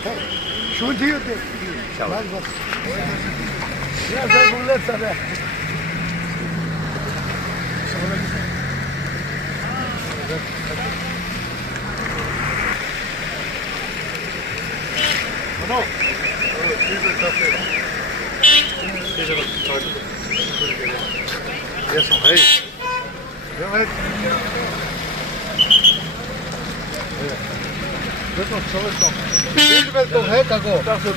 शुद्धी होते बस बस या सर बुलेट सर है no Yes, hey. Seat belt तो है काको उठा दो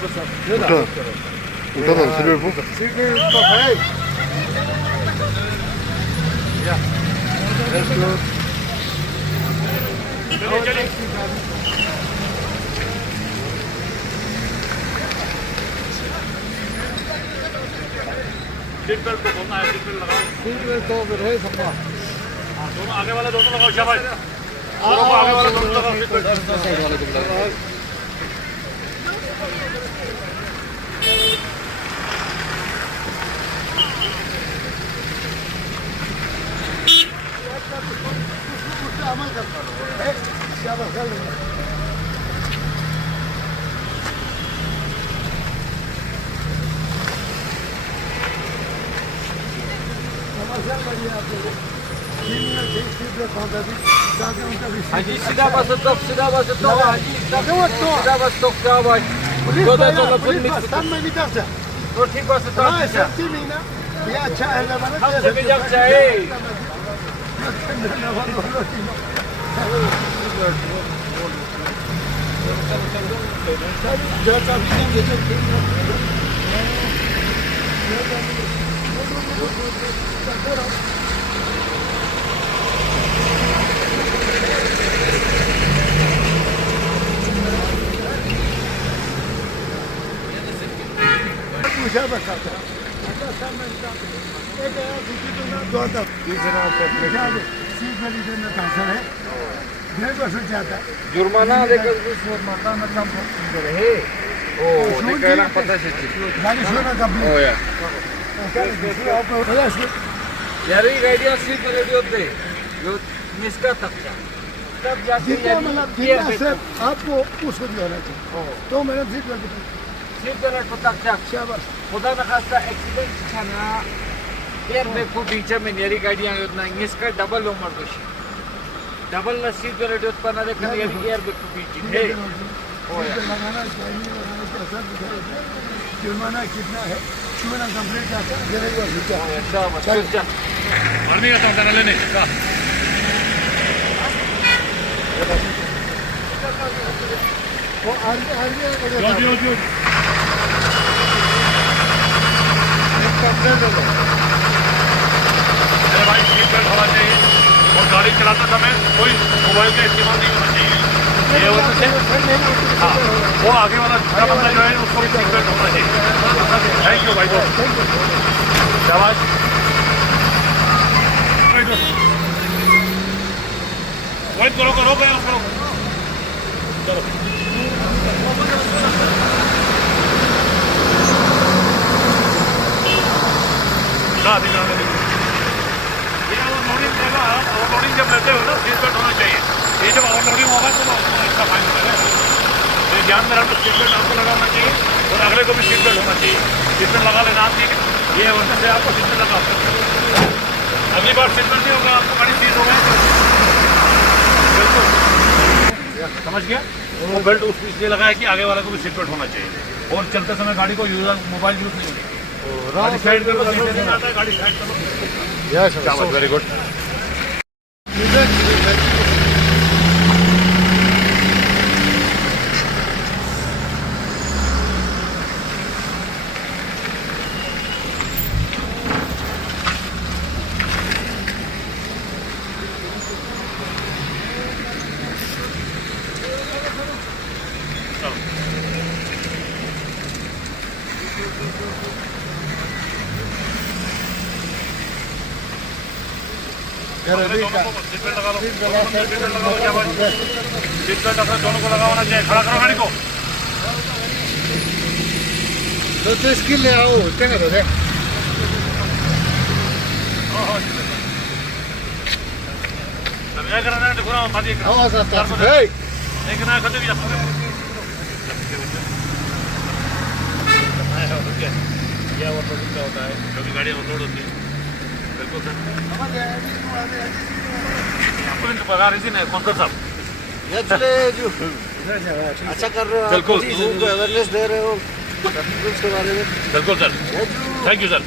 सिल्वर बुक सीट बेल्ट तो है या लेट्स गो चलिए सीट बेल्ट तो दोनों है, सीट बेल्ट लगाओ। सीट बेल्ट तो फिर है सबका दोनों आगे वाला दोनों लगाओ, शाबाश। दोनों को आगे वाला दोनों लगाओ, सीट बेल्ट। साइड वाले को बुलाओ अमल करता है शाबाश कर लेंगे हाँ जी सीधा बस तो हाँ जी सीधा बस तो क्या बात तो फिर मिक्स तो ठीक बस तो ये अच्छा है ना हम सभी जब चाहे मुझे बताता जुर्माना देकर रहे ओ निकाला पता से ओ या यार ये गाड़ियां सीट रेडी होते जो मिसका तक तब जाके आपको उसको दिलाना चाहिए तो मैंने सीट बेल्ट पता क्या खुदा न खास्ता एक्सीडेंट छाना एयर बैग को बीच में नेरी गाड़ियां योजना इसका डबल उम्र दोषी डबल न सीट बेल्ट उत्पन्न देखने एयर बैग को बीच है लगाना चाहिए लगाना कैसा जुर्माना कितना है जुर्माना कंप्लीट करता है अच्छा अच्छा और नहीं आता तेरा लेने का वो आर्मी जो अरे भाई सीट बेल्ट होना चाहिए और गाड़ी चलाते समय कोई मोबाइल का इस्तेमाल नहीं होना चाहिए ये वजह से हाँ वो आगे वाला दूसरा बंदा जो है उसको भी सीट बेल्ट होना चाहिए थैंक यू भाई दोस्त शाबाश वाइट करो करो करो चलो ये ओवरलोडिंग देगा ओवरलोडिंग जब लेते हो ना सीट बेल्ट होना चाहिए ये जब ओवरलोडिंग होगा तो इसका फाइन होगा ये ध्यान में रखो सीट बेल्ट आपको लगाना चाहिए और अगले को भी सीट बेल्ट होना चाहिए सीट बेल्ट लगा लेना आप ठीक है ये वजह से आपको सीट बेल्ट लगा अगली बार सीट बेल्ट नहीं होगा आपको गाड़ी सीज होगा बिल्कुल समझ गया वो बेल्ट उसको इसलिए लगाया कि आगे वाले को भी सीट बेल्ट होना चाहिए और चलते समय गाड़ी को मोबाइल यूज नहीं होगी गाड़ी साइड करो गाड़ी साइड करो यस वेरी गुड दोनों को लगाना चाहिए खड़ा करो गाड़ी को तो इसके ले आओ क्या करो रे करना देखो ना आवाज आता है लेकिन ना कभी इसके वजह ये ओवरलोडिंग का होता है, क्योंकि गाड़ी ओवरलोड होती है। बिल्कुल सर, आपको इनका पगार इसी ने कौन कर साहब ये चले जो अच्छा कर रहे हो, बिल्कुल। लोगों को अवेयरनेस दे रहे हो ट्रैफिक रूल्स के बारे में। बिल्कुल sir, thank you sir.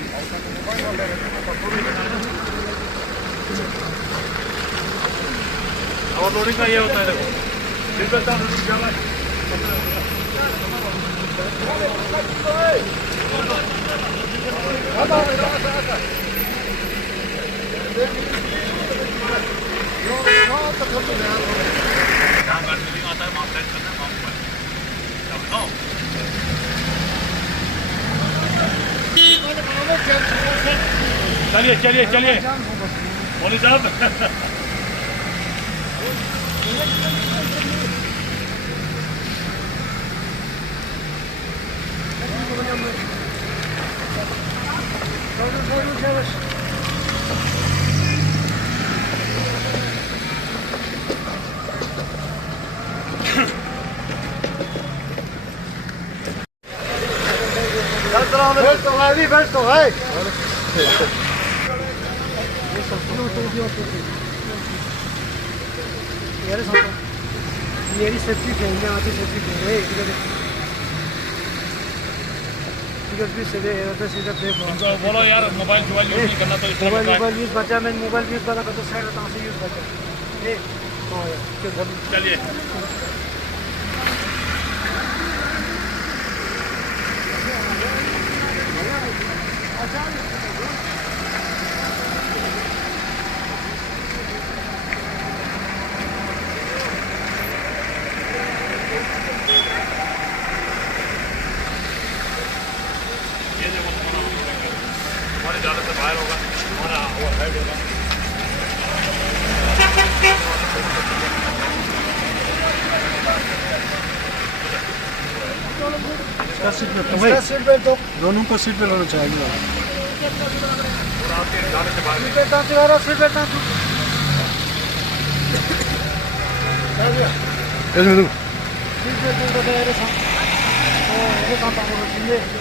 Overloading का ये होता है, देखो चलिए चलिए चलिए मोदी साहब। बेल्ट तो है। मेरी सेफ्टी खेलने आती सेफ्टी खेल भी सीधा उनको बोलो यार मोबाइल यूज नहीं करना, तो इस तरह का मोबाइल यूज बचा मैं मोबाइल यूज वाला का तो साइड रहता से यूज बचा चलिए ये देखो हमारे ज़्यादा से बाहर होगा, हमारा ओवरसाइड होगा। सीट बेल्ट तो दोनों को सीट बेल्ट होना चाहिए। और आपके ज़्यादा से बाहर सीट बेल्ट सीट बेल्ट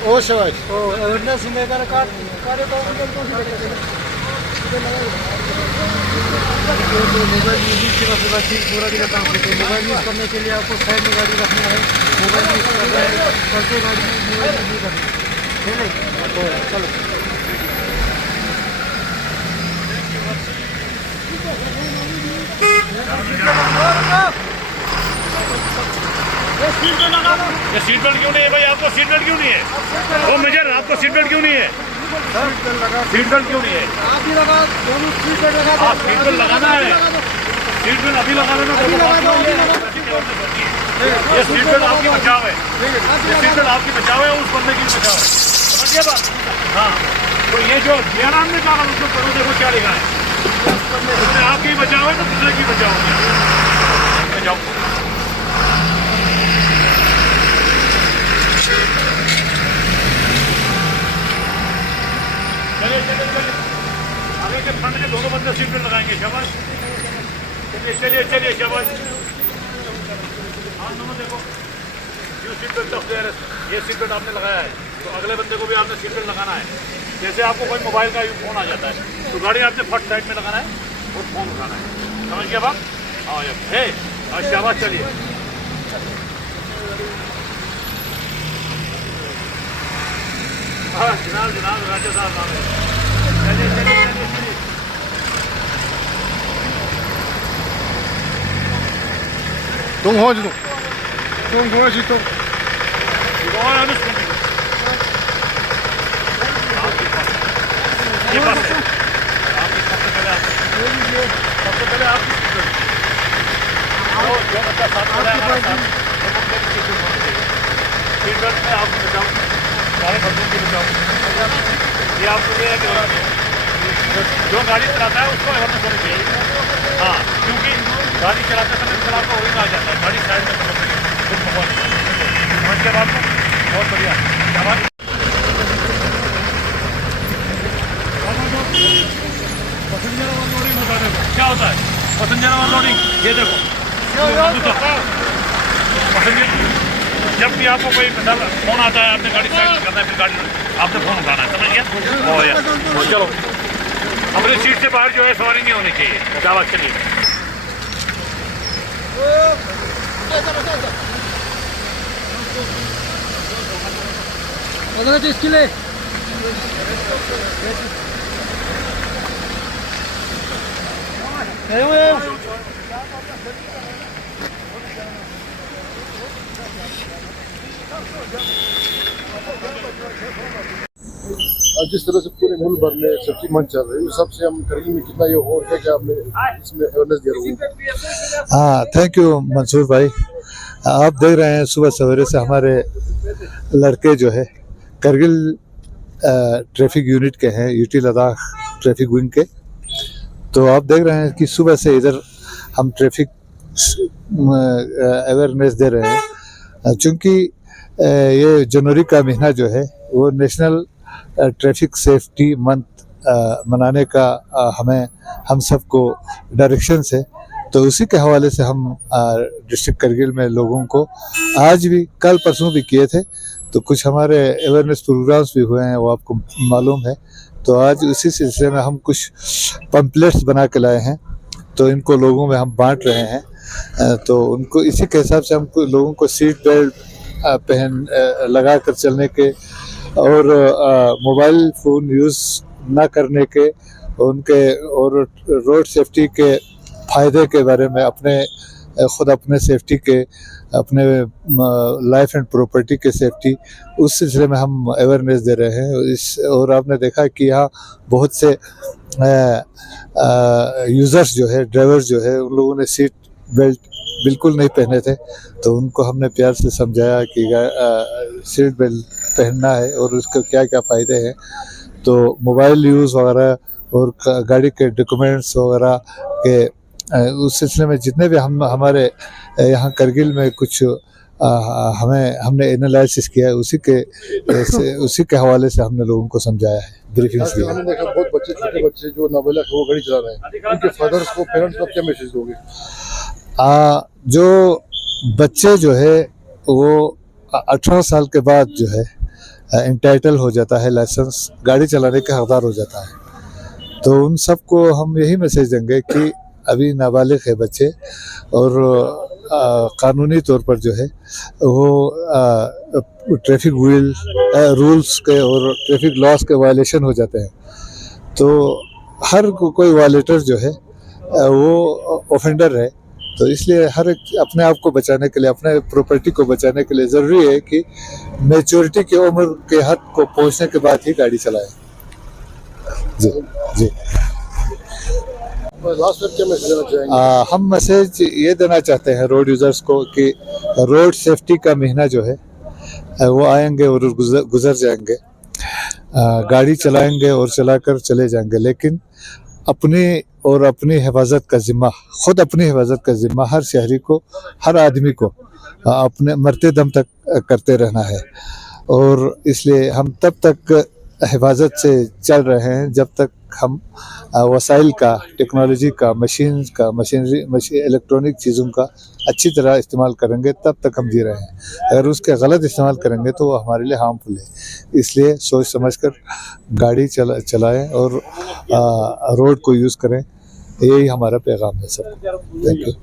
ओ शिवाय ओ अवेयरनेस लेकर कार्य मोबाइल यूज की पूरा दिन काम करते हैं। मोबाइल यूज़ करने के लिए आपको साइड में गाड़ी रखना है, मोबाइल यूज़ करना है, करते गाड़ी में मोबाइल यूज़ नहीं करना है। तो चलो ये सीट बेल्ट क्यों नहीं है भाई? आपको सीट बेल्ट क्यों नहीं है? वो मेजर आपको सीट बेल्ट क्यों नहीं है? सीट बेल्ट क्यों नहीं है? आप ही लगा, दोनों सीट बेल्ट लगा दो। सीट बेल्ट लगाना है, सीट बेल्ट अभी लगा लेना। ये सीट बेल्ट आपकी बचाव है, ये सीट बेल्ट आपकी बचाव है, उस बंदे की बचाव है, समझिए बात? हाँ, तो ये जो बयान में कहा उसको पढ़ो, देखो क्या लिखा है। उसने आपकी बचाव है तो दूसरे की बचाव है। जाओ चलिए चलिए चलिए, आगे के फ्रंट के दोनों बंदे सीट बेल्ट लगाएंगे। शाबाश, चलिए चलिए चलिए, शाबाश। हाँ नंबर देखो, ये सीट बेल्ट ऑफ देयर, ये सीट बेल्ट आपने लगाया है, तो अगले बंदे को भी आपने सीट बेल्ट लगाना है। जैसे आपको कोई मोबाइल का फोन आ जाता है, तो गाड़ी आपने फर्स्ट साइड में लगाना है और फोन उठाना है, समझ गया बात? हाँ हे शाबाश, चलिए हाँ जनाब जनाब, राजा साहब नाम है। चलिए चलिए चलिए चलिए, तुम हो जी, तुम हो जी, तुम और हम ये बस है आपकी, सबसे पहले आप जो बच्चा साथ में है सीट बेल्ट में आप बचाओ, सारे बच्चों की बचाओ। ये आपको ये है कि जो गाड़ी चलाता है उसको अवेयरनेस होनी चाहिए। हाँ, क्योंकि गाड़ी चलाते समय फिर आपको वही आ जाता है, गाड़ी साइड में समझ के बाद में बहुत बढ़िया। पैसेंजर ओवरलोडिंग होता है, क्या होता है पैसेंजर ओवरलोडिंग? ये देखो पैसेंजर जब भी आपको कोई मतलब फोन आता है, आपने गाड़ी स्टार्ट करना है, फिर गाड़ी आपने फोन उठाना है, समझ गया? हो यार, चलो अपनी सीट से बाहर जो है सवारी नहीं होनी चाहिए। शाबाश, चलिए। इसके लिए जिस तरह से पूरे मुल्क भर में सेफ्टी मंथ चल रही है, उस सबसे हम करगिल में कितना ये हो है, क्या आपने इसमें अवेयरनेस दिया लोगों को? हाँ, थैंक यू मंसूर भाई। आप देख रहे हैं सुबह सवेरे से हमारे लड़के जो है करगिल ट्रैफिक यूनिट के हैं, यूटी लद्दाख ट्रैफिक विंग के। तो आप देख रहे हैं कि सुबह से इधर हम ट्रैफिक अवेयरनेस दे रहे हैं, चूँकि ये जनवरी का महीना जो है वो नेशनल ट्रैफिक सेफ्टी मंथ मनाने का हम सबको डायरेक्शंस है। तो उसी के हवाले से हम डिस्ट्रिक्ट करगिल में लोगों को आज भी, कल परसों भी किए थे, तो कुछ हमारे अवेयरनेस प्रोग्राम्स भी हुए हैं, वो आपको मालूम है। तो आज उसी सिलसिले में हम कुछ पम्पलेट्स बना के लाए हैं, तो इनको लोगों में हम बांट रहे हैं। तो उनको इसी के हिसाब से हम लोगों को सीट बेल्ट लगा कर चलने के और मोबाइल फ़ोन यूज़ ना करने के, उनके और रोड सेफ्टी के फ़ायदे के बारे में, अपने सेफ्टी के, अपने लाइफ एंड प्रॉपर्टी के सेफ्टी, उस सिलसिले में हम अवेयरनेस दे रहे हैं। और आपने देखा कि यहाँ बहुत से यूज़र्स जो है, ड्राइवर्स जो है, उन लोगों ने सीट बेल्ट बिल्कुल नहीं पहने थे, तो उनको हमने प्यार से समझाया कि सीट बेल्ट पहनना है और उसके क्या क्या फ़ायदे हैं। तो मोबाइल यूज़ वगैरह और गाड़ी के डॉक्यूमेंट्स वगैरह के उस सिलसिले में जितने भी हमारे यहाँ करगिल में कुछ हमने एनालिसिस किया है, उसी के हवाले से हमने लोगों को समझाया है, ब्रीफिंग्स दिया। हमने देखा बहुत बच्चे, छोटे बच्चे जो नाबालिग वो गाड़ी चला रहे हैं, उनके फादर्स को, पेरेंट्स को क्या मैसेज दोगे? जो बच्चे जो है वो 18 साल के बाद जो है इंटाइटल हो जाता है, लाइसेंस गाड़ी चलाने का हकदार हो जाता है। तो उन सबको हम यही मैसेज देंगे कि अभी नाबालिग है बच्चे और कानूनी तौर पर जो है वो ट्रैफिक रूल्स के और ट्रैफिक लॉस के वायलेशन हो जाते हैं। तो हर कोई वायलेटर जो है वो ऑफेंडर है। तो इसलिए हर एक अपने आप को बचाने के लिए, अपने प्रॉपर्टी को बचाने के लिए ज़रूरी है कि मैच्योरिटी की उम्र के हद को पहुंचने के बाद ही गाड़ी चलाएं। जी जी। लास्ट में क्या मैसेज देना चाहेंगे? हम मैसेज ये देना चाहते हैं रोड यूज़र्स को कि रोड सेफ्टी का महीना जो है वो आएंगे और गुजर जाएंगे, गाड़ी चलाएंगे और चलाकर चले जाएंगे, लेकिन अपनी हिफाजत का ज़िम्मा, खुद अपनी हिफाजत का ज़िम्मा हर शहरी को, हर आदमी को अपने मरते दम तक करते रहना है। और इसलिए हम तब तक हिफाजत से चल रहे हैं जब तक हम वसाइल का, टेक्नोलॉजी का, मशीनरी, इलेक्ट्रॉनिक चीज़ों का अच्छी तरह इस्तेमाल करेंगे, तब तक हम जी रहे हैं। अगर उसके गलत इस्तेमाल करेंगे तो वो हमारे लिए हार्मफुल है। इसलिए सोच समझकर गाड़ी चलाएं और रोड को यूज़ करें, यही हमारा पैगाम है सबको। Thank you.